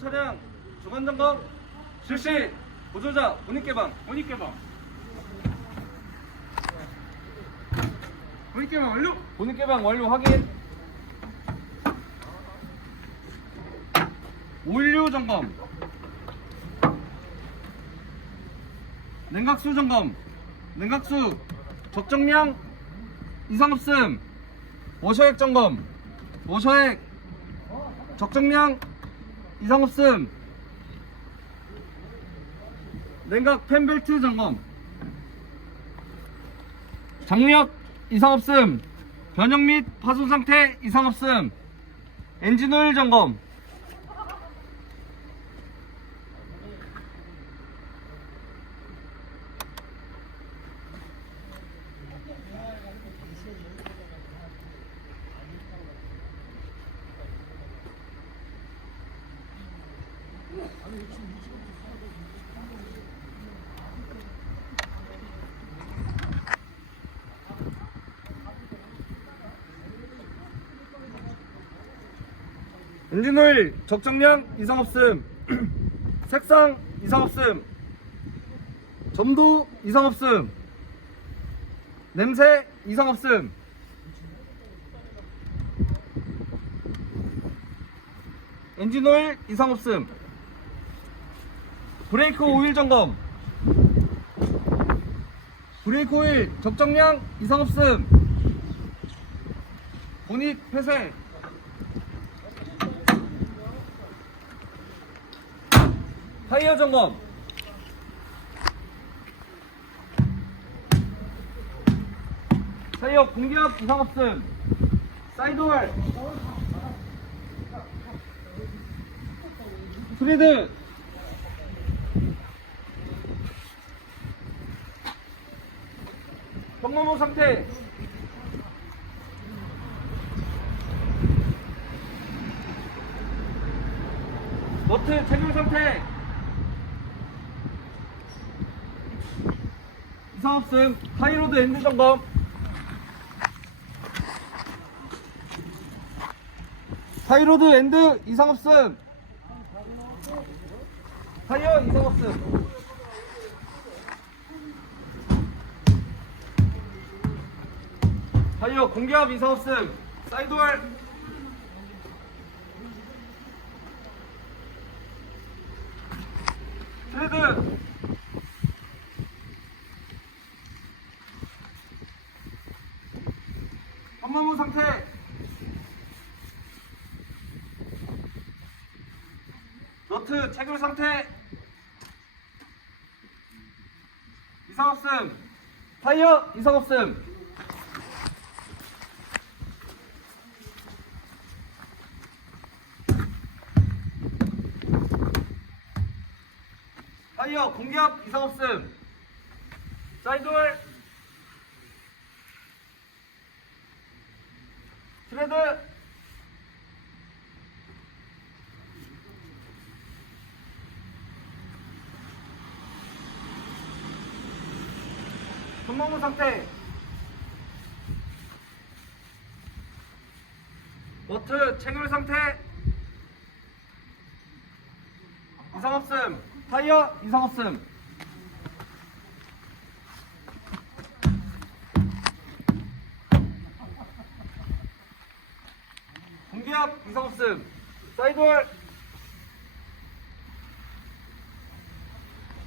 차량 주간 점검 실시 보조자 본인 개방. 본인 개방. 본인 개방 완료. 본인 개방 완료 확인. 오일류 점검. 냉각수 점검. 냉각수 적정량 이상 없음. 워셔액 점검. 워셔액 적정량 이상 없음. 냉각 팬벨트 점검. 장력 이상 없음. 변형 및 파손 상태 이상 없음. 엔진 오일 점검 엔진 오일 적정량 이상 없음. 색상 이상 없음. 점도 이상 없음. 냄새 이상 없음. 엔진 오일 이상 없음 브레이크 오일 점검. 브레이크 오일 적정량 이상 없음. 본닛 폐쇄. 타이어 점검. 타이어 공기압 이상 없음. 사이드월 프리드 경마모 상태. 너트 체결 상태. 이상 없음 타이로드 엔드 점검. 타이로드 엔드 이상 없음 타이어 이상 없음 타이어 공기압 이상 없음. 사이드월. 트레드. 한마무 상태. 너트 체결 상태. 이상 없음. 타이어 이상 없음 타이어 공기압 이상 없음. 사이드월 트레드. 손목무 상태. 버트 체결 상태 이상 타이어 이상 없음. 공기압 이상 없음. 사이드월.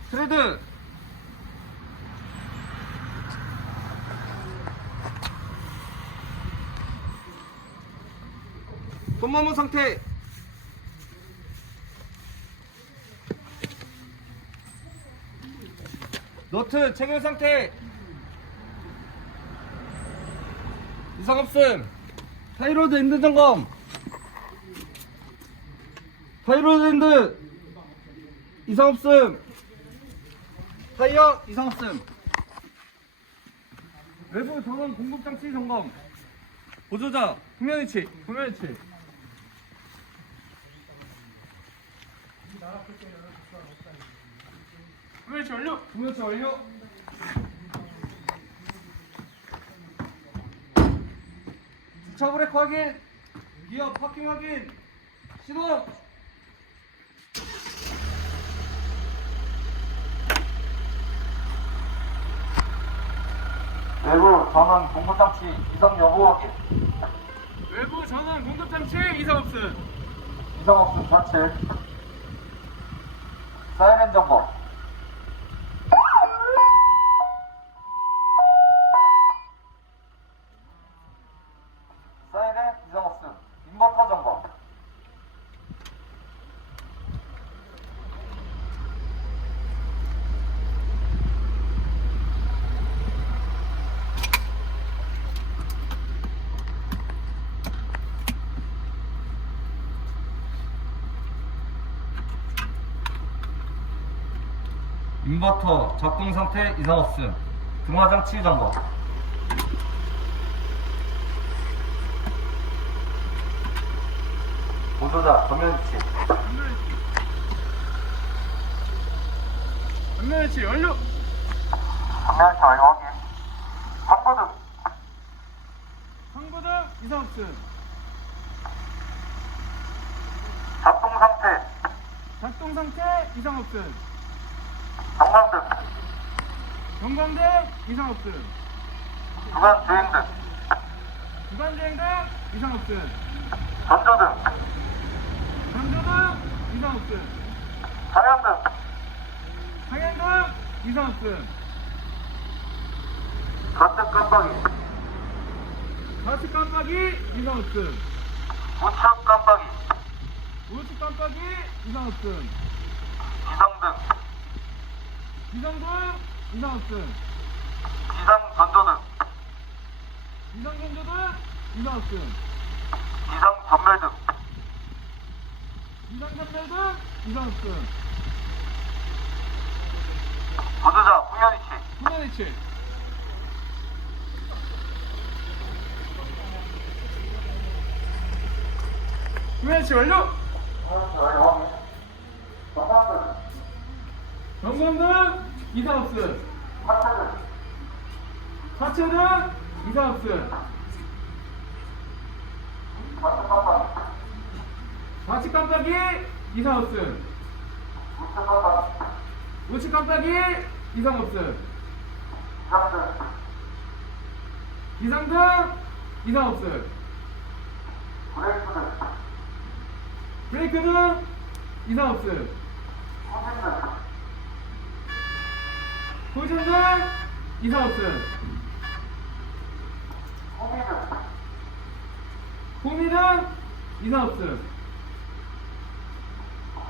트레드. 손마무 상태 너트 체결 상태. 이상 없음. 타이로드 엔드 점검. 타이로드 엔드 이상 없음. 타이어 이상 없음. 외부 전원 공급 장치 점검. 보조자 후면 위치 후면 위치 왜 전력? 공연 전력. 주차 브레이크 확인. 기어 파킹 확인. 시동. 외부 전원 공급 장치 이상 여부 확인. 외부 전원 공급 장치 이상 없음. 이상 없음 자체. 사이렌 점검. 인버터 작동 상태 이상 없음. 등화장치 점검. 보조자 전면 위치. 전면치 완료. 전면 위치 완료 확인. 상보등. 상부등 이상 없음. 작동 상태. 작동 상태 이상 없음. 경광등. 경광등 이상 없음. 주간 주행등. 주간 주행등 이상 없음. 전조등. 전조등 이상 없음. 차량등. 방향등 이상 없음. 좌측 깜빡이. 좌측 깜빡이 이상 없음. 우측 깜빡이. 우측 깜빡이 이상 없음. 기상등. 비상등 이상 없음. 기상 전조등. 비상 전조등 이상 없음. 기상 전멸등. 전멸등 이상 없음. 보조자 후면 위치. 후면 위치. 후면 위치 완료. 완료 확인. 경광등. 경광등 이상 없음. 하체등 이상 없음. 좌측 깜빡이. 이상 없음. 우측 깜빡이. 이상 없음. 기상등. 이상 없음. 브레이크등. 브레이크등 이상 없음. 없음.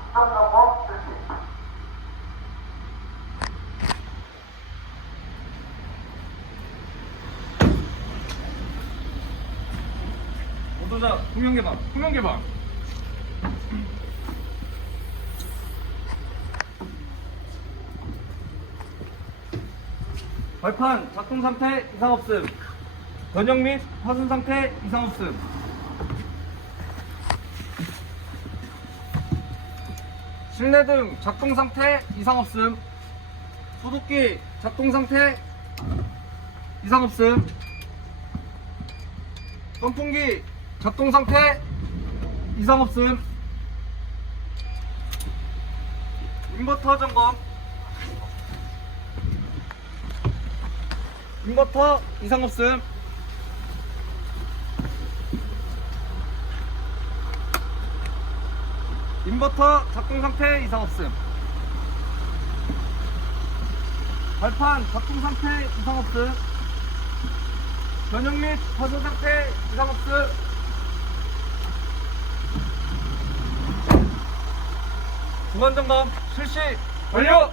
시선 점검 실시. 모두자 후면 개방. 후면 개방. 발판 작동 상태 이상 없음. 변형 및 파손 상태 이상 없음. 실내 등 작동 상태 이상 없음. 소독기 작동 상태 이상 없음. 선풍기 작동 상태 이상 없음. 인버터 점검. 인버터 이상 없음. 인버터 작동 상태 이상 없음. 발판 작동 상태 이상 없음. 변형 및 파손 상태 이상 없음. 주간 점검 실시 완료.